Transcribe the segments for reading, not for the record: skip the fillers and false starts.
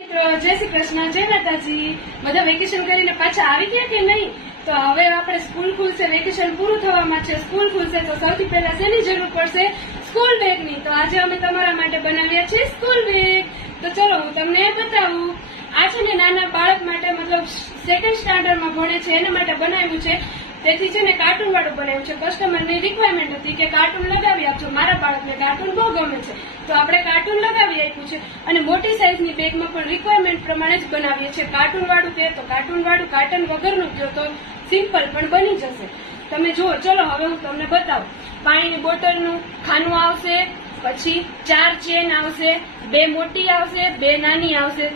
जय श्री कृष्ण, जय माताजी। બધા વેકેશન કરીને પાછા આવી ગયા કે નહીં? તો હવે આપણે સ્કૂલ ખુલશે, વેકેશન પૂરું થવામાં છે, સ્કૂલ ખુલશે તો સૌથી પહેલા શેની જરૂર પડશે? સ્કૂલ બેગની। તો આજે અમે તમારા માટે બનાવ્યા છે સ્કૂલ બેગ। તો ચલો હું તમને બતાવું। આ છે ને નાના બાળક માટે, મતલબ સેકન્ડ સ્ટાન્ડર્ડમાં ભણે છે એના માટે બનાવ્યું છે। તેથી છે ને કાર્ટૂન વાળું બનાવ્યું છે। કસ્ટમરની રિક્વાયરમેન્ટ હતી કે કાર્ટૂન લગાવી આપજો, મારા બાળકને કાર્ટૂન બહુ ગમે છે તો આપણે કાર્ટૂન લગાવી આપ્યું છે। અને મોટી સાઈઝની બેગમાં પણ રિક્વાયરમેન્ટ પ્રમાણે જ બનાવીએ છીએ। કાર્ટૂન વાળું કહે તો કાર્ટૂન વાળું, કાર્ટૂન વગરનું કહો તો સિમ્પલ પણ બની જશે। તમે જુઓ, ચલો હવે હું તમને બતાવું। પાણીની બોટલનું ખાનું આવશે, પછી 4 ચેન આવશે, 2 મોટી આવશે, 2 નાની આવશે।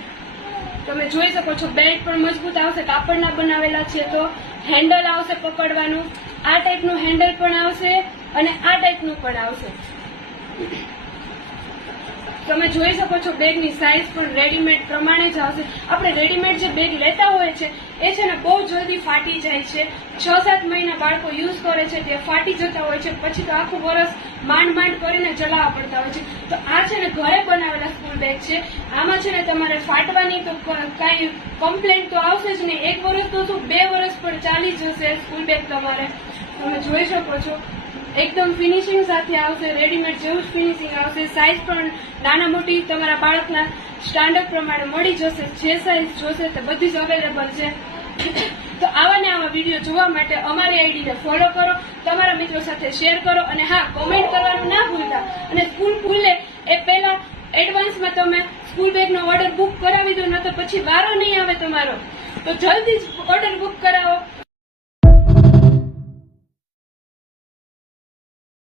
તમે જોઈ શકો છો બેલ્ટ પણ મજબૂત આવશે, કાપડના બનાવેલા છે। તો હેન્ડલ આવશે પકડવાનું, આ ટાઈપનું હેન્ડલ પણ આવશે અને આ ટાઈપનું પણ આવશે। તમે જોઈ શકો છો બેગની સાઈઝ પણ રેડીમેડ પ્રમાણે જ આવશે। આપણે રેડીમેડ જે બેગ લેતા હોય છે એ છે ને બહુ જલ્દી ફાટી જાય છે। 6-7 મહિના બાળકો યુઝ કરે છે તે ફાટી જતા હોય છે, પછી તો આખું વર્ષ માંડ કરીને ચલાવવા પડતા હોય છે। તો આ છે ને ઘરે બનાવેલા સ્કૂલ બેગ છે। આમાં છે ને તમારે ફાટવાની તો કઈ કમ્પ્લેન્ટ તો આવશે જ નહીં। 1 વર્ષ તો શું 2 વર્ષ પણ ચાલી જશે સ્કૂલ બેગ તમારે। તમે જોઈ શકો છો એકદમ ફિનિશિંગ સાથે આવશે, રેડીમેડ જેવું જ ફિનિશિંગ આવશે। સાઈઝ પણ નાના મોટી તમારા બાળકના સ્ટાન્ડર્ડ પ્રમાણે મળી જશે। જે સાઈઝ જોશે તે બધી જ અવેલેબલ છે। તો આવા ને આવા વિડીયો જોવા માટે અમારી આઈડીને ફોલો કરો, તમારા મિત્રો સાથે શેર કરો અને હા, કોમેન્ટ કરવાનું ના ભૂલતા। અને સ્કૂલ ખુલે એ પહેલા એડવાન્સમાં તમે સ્કૂલ બેગનો ઓર્ડર બુક કરાવી દો, ન તો પછી વારો નહીં આવે તમારો। તો જલ્દી જ ઓર્ડર બુક કરાવો।